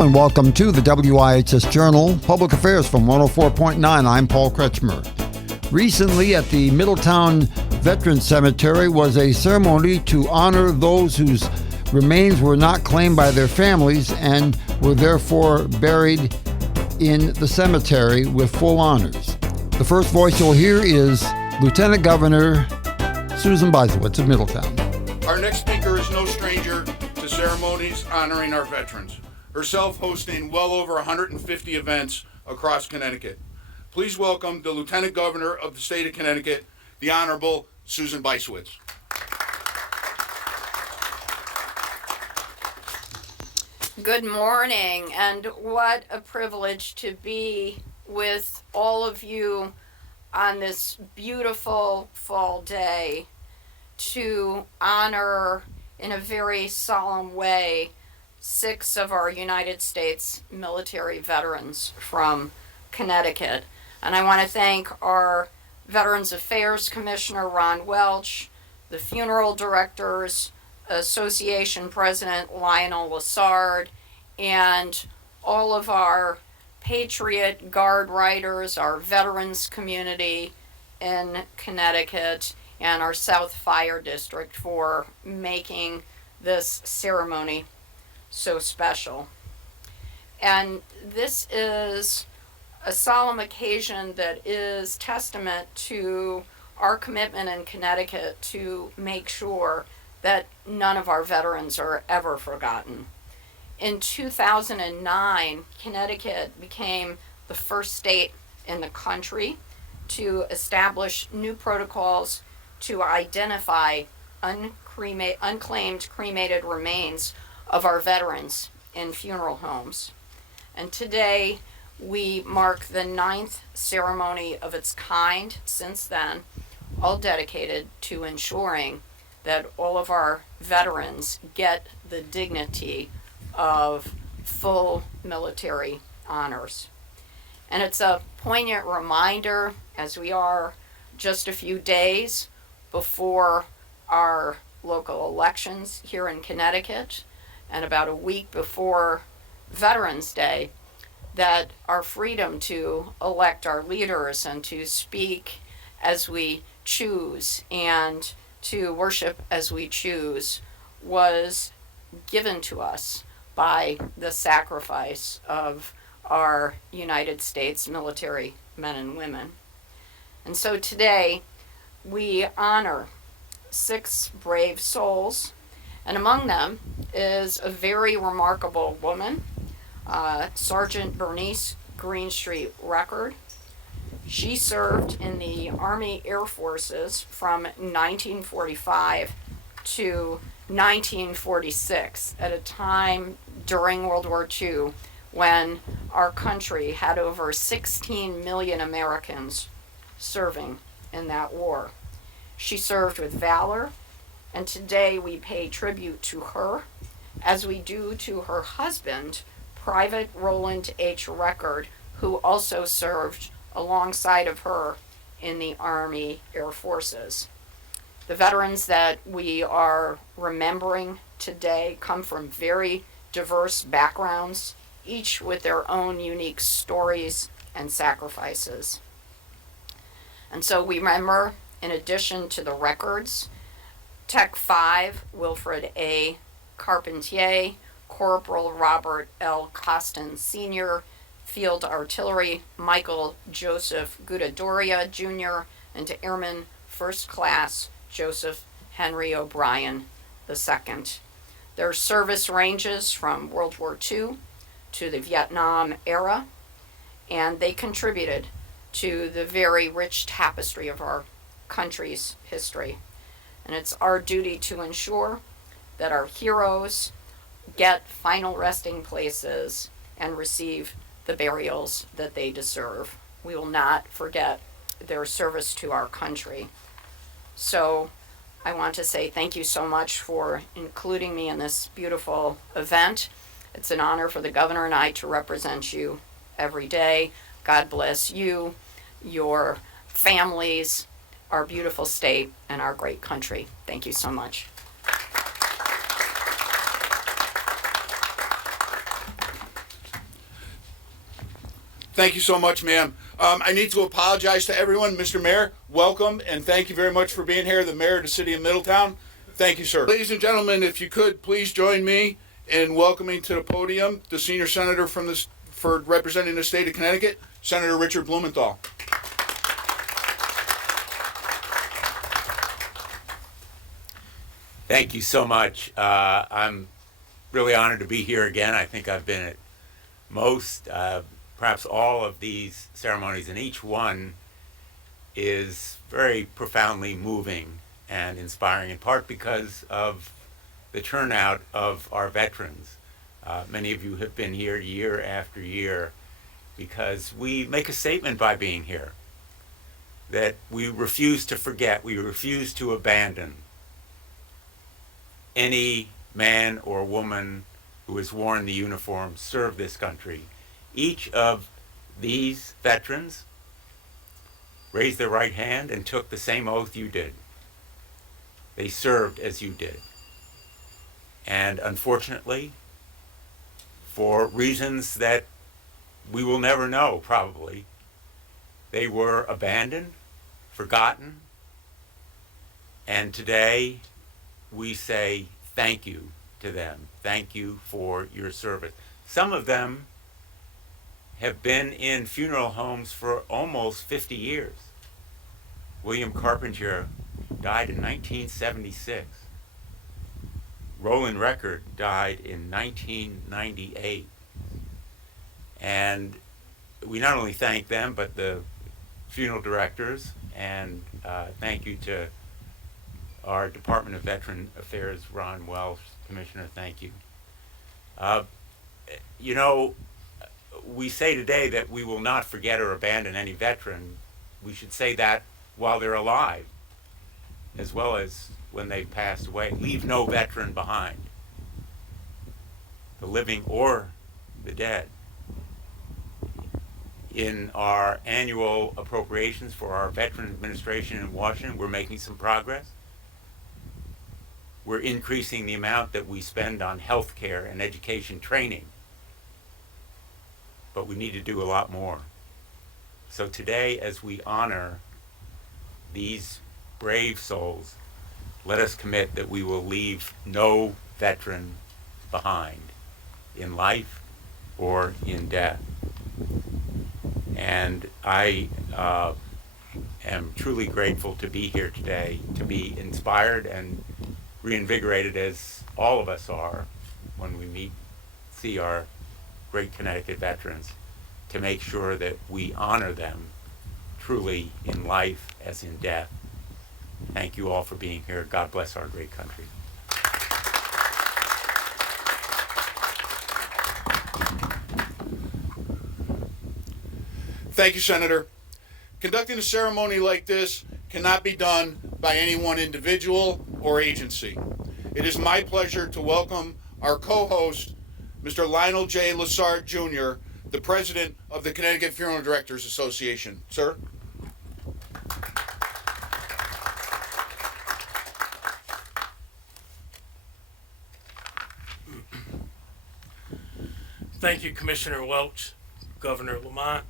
Hello and welcome to the WIHS Journal, Public Affairs from 104.9. I'm Paul Kretschmer. Recently at the Middletown Veterans Cemetery was a ceremony to honor those whose remains were not claimed by their families and were therefore buried in the cemetery with full honors. The first voice you'll hear is Lieutenant Governor Susan Bysiewicz of Middletown. Our next speaker is no stranger to ceremonies honoring our veterans, herself hosting well over 150 events across Connecticut. Please welcome the Lieutenant Governor of the state of Connecticut, the Honorable Susan Bysiewicz. Good morning, and what a privilege to be with all of you on this beautiful fall day to honor in a very solemn way 6 of our United States military veterans from Connecticut. And I want to thank our Veterans Affairs Commissioner Ron Welch, the funeral directors, Association President Lionel Lassard, and all of our Patriot Guard riders, our veterans community in Connecticut, and our South Fire District for making this ceremony so special. And this is a solemn occasion that is testament to our commitment in Connecticut to make sure that none of our veterans are ever forgotten. In 2009, Connecticut became the first state in the country to establish new protocols to identify unclaimed cremated remains of our veterans in funeral homes. And today, we mark the 9th ceremony of its kind since then, all dedicated to ensuring that all of our veterans get the dignity of full military honors. And it's a poignant reminder, as we are just a few days before our local elections here in Connecticut, and about a week before Veterans Day, that our freedom to elect our leaders and to speak as we choose and to worship as we choose was given to us by the sacrifice of our United States military men and women. And so today we honor 6 brave souls, and among them is a very remarkable woman, Sergeant Bernice Greenstreet Record. She served in the Army Air Forces from 1945 to 1946, at a time during World War II when our country had over 16 million Americans serving in that war. She served with valor, and today we pay tribute to her as we do to her husband, Private Roland H. Record, who also served alongside of her in the Army Air Forces. The veterans that we are remembering today come from very diverse backgrounds, each with their own unique stories and sacrifices. And so we remember, in addition to the records, Tech 5, Wilfred A. Carpentier, Corporal Robert L. Costin Sr., Field Artillery Michael Joseph Gudadoria Jr., and Airman First Class Joseph Henry O'Brien II. Their service ranges from World War II to the Vietnam era, and they contributed to the very rich tapestry of our country's history. And it's our duty to ensure that our heroes get final resting places and receive the burials that they deserve. We will not forget their service to our country. So I want to say thank you so much for including me in this beautiful event. It's an honor for the governor and I to represent you every day. God bless you, your families, our beautiful state, and our great country. Thank you so much. Thank you so much, ma'am. I need to apologize to everyone. Mr. Mayor, welcome, and thank you very much for being here, the mayor of the city of Middletown. Thank you, sir. Ladies and gentlemen, if you could, please join me in welcoming to the podium the senior senator for representing the state of Connecticut, Senator Richard Blumenthal. Thank you so much. I'm really honored to be here again. I think I've been at most, perhaps all of these ceremonies, and each one is very profoundly moving and inspiring, in part because of the turnout of our veterans. Many of you have been here year after year because we make a statement by being here that we refuse to forget, we refuse to abandon any man or woman who has worn the uniform, served this country. Each of these veterans raised their right hand and took the same oath you did. They served as you did. And unfortunately, for reasons that we will never know probably, they were abandoned, forgotten, and today we say thank you to them. Thank you for your service. Some of them have been in funeral homes for almost 50 years. William Carpenter died in 1976. Roland Record died in 1998. And we not only thank them, but the funeral directors, and thank you to our Department of Veteran Affairs, Ron Welsh, Commissioner, thank you. You know, we say today that we will not forget or abandon any veteran. We should say that while they're alive, as well as when they've passed away. Leave no veteran behind, the living or the dead. In our annual appropriations for our Veteran Administration in Washington, we're making some progress. We're increasing the amount that we spend on health care and education training. But we need to do a lot more. So today, as we honor these brave souls, let us commit that we will leave no veteran behind in life or in death. And I am truly grateful to be here today, to be inspired and reinvigorated, as all of us are when we see our great Connecticut veterans, to make sure that we honor them truly in life as in death. Thank you all for being here. God bless our great country. Thank you, Senator. Conducting a ceremony like this cannot be done by any one individual or agency. It is my pleasure to welcome our co-host, Mr. Lionel J. Lassard, Jr., the president of the Connecticut Funeral Directors Association. Sir? Thank you, Commissioner Welch, Governor Lamont,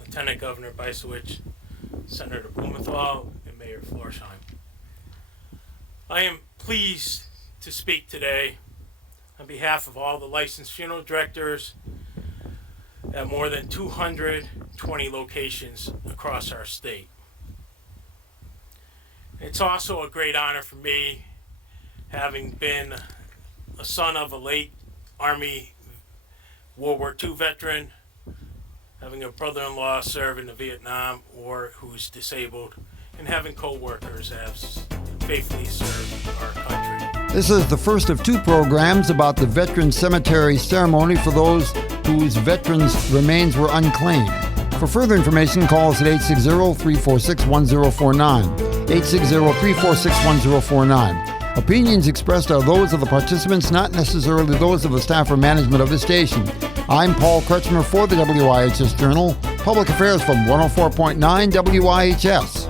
Lieutenant Governor Bisewicz, Senator Blumenthal, and Mayor Florsheim. I am pleased to speak today on behalf of all the licensed funeral directors at more than 220 locations across our state. It's also a great honor for me, having been a son of a late Army World War II veteran, having a brother-in-law serve in the Vietnam War who's disabled, and having co-workers that have faithfully served our country. This is the first of two programs about the Veteran Cemetery ceremony for those whose veterans' remains were unclaimed. For further information, call us at 860-346-1049, 860-346-1049. Opinions expressed are those of the participants, not necessarily those of the staff or management of the station. I'm Paul Kretschmer for the WIHS Journal, Public Affairs from 104.9 WIHS.